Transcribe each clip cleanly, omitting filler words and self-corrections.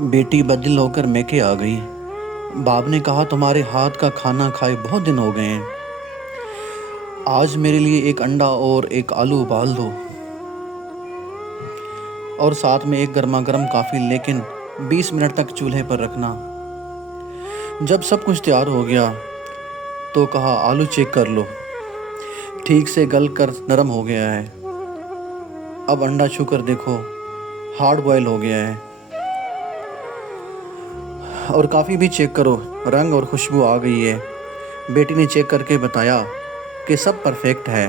बेटी बददिल होकर मैके आ गई। बाप ने कहा, तुम्हारे हाथ का खाना खाए बहुत दिन हो गए हैं। आज मेरे लिए एक अंडा और एक आलू उबाल दो, और साथ में एक गर्मा गर्म कॉफ़ी, लेकिन 20 मिनट तक चूल्हे पर रखना। जब सब कुछ तैयार हो गया तो कहा, आलू चेक कर लो, ठीक से गल कर नरम हो गया है। अब अंडा छू कर देखो, हार्ड बॉयल हो गया है। और कॉफ़ी भी चेक करो, रंग और खुशबू आ गई है। बेटी ने चेक करके बताया कि सब परफेक्ट है।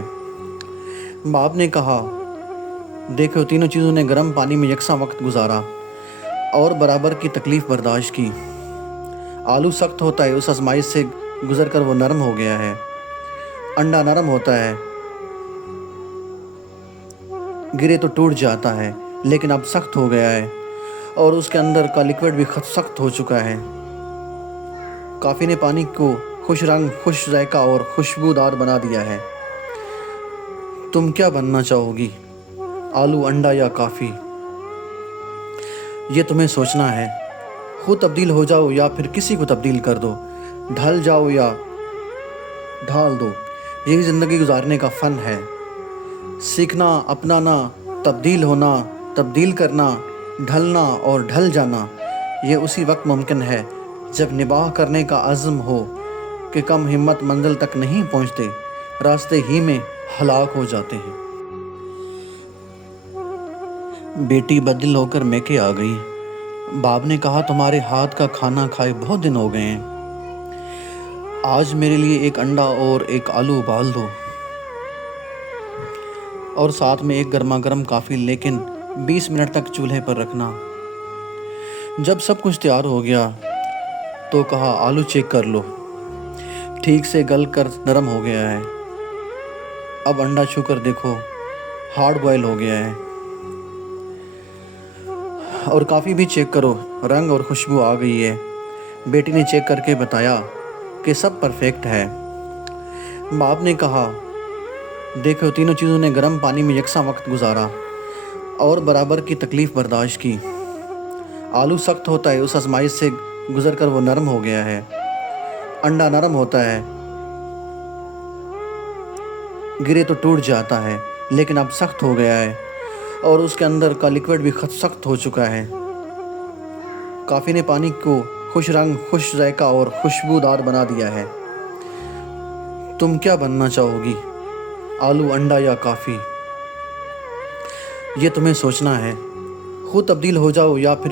बाप ने कहा, देखो, तीनों चीज़ों ने गर्म पानी में यकसा वक्त गुजारा और बराबर की तकलीफ़ बर्दाश्त की। आलू सख्त होता है, उस आजमाइश से गुजर कर वो नरम हो गया है। अंडा नरम होता है, गिरे तो टूट जाता है, लेकिन अब सख्त हो गया है और उसके अंदर का लिक्विड भी सख्त हो चुका है। कॉफ़ी ने पानी को खुश रंग, खुश जायका और खुशबूदार बना दिया है। तुम क्या बनना चाहोगी, आलू, अंडा या कॉफ़ी? ये तुम्हें सोचना है। खुद तब्दील हो जाओ या फिर किसी को तब्दील कर दो, ढल जाओ या ढाल दो। यही ज़िंदगी गुजारने का फ़न है। सीखना, अपनाना, तब्दील होना, तब्दील करना, ढलना और ढल जाना, ये उसी वक्त मुमकिन है जब निबाह करने का अज़्म हो कि कम हिम्मत मंजिल तक नहीं पहुँचते, रास्ते ही में हलाक हो जाते हैं। बेटी बददिल होकर मैके आ गई। बाप ने कहा, तुम्हारे हाथ का खाना खाए बहुत दिन हो गए हैं। आज मेरे लिए एक अंडा और एक आलू उबाल दो, और साथ में एक गर्मा गर्म कॉफ़ी, लेकिन 20 मिनट तक चूल्हे पर रखना। जब सब कुछ तैयार हो गया तो कहा, आलू चेक कर लो, ठीक से गल कर नरम हो गया है। अब अंडा छू कर देखो, हार्ड बॉयल हो गया है। और कॉफ़ी भी चेक करो, रंग और खुशबू आ गई है। बेटी ने चेक करके बताया कि सब परफेक्ट है। बाप ने कहा, देखो, तीनों चीज़ों ने गर्म पानी में यकसा वक्त गुजारा और बराबर की तकलीफ़ बर्दाश्त की। आलू सख्त होता है, उस आजमाइश से गुजर कर वो नरम हो गया है। अंडा नरम होता है, गिरे तो टूट जाता है, लेकिन अब सख्त हो गया है और उसके अंदर का लिक्विड भी सख्त हो चुका है। कॉफ़ी ने पानी को खुश रंग, खुश जायका और खुशबूदार बना दिया है। तुम क्या बनना चाहोगी, आलू, अंडा या कॉफ़ी? ये तुम्हें सोचना है। खुद तब्दील हो जाओ या फिर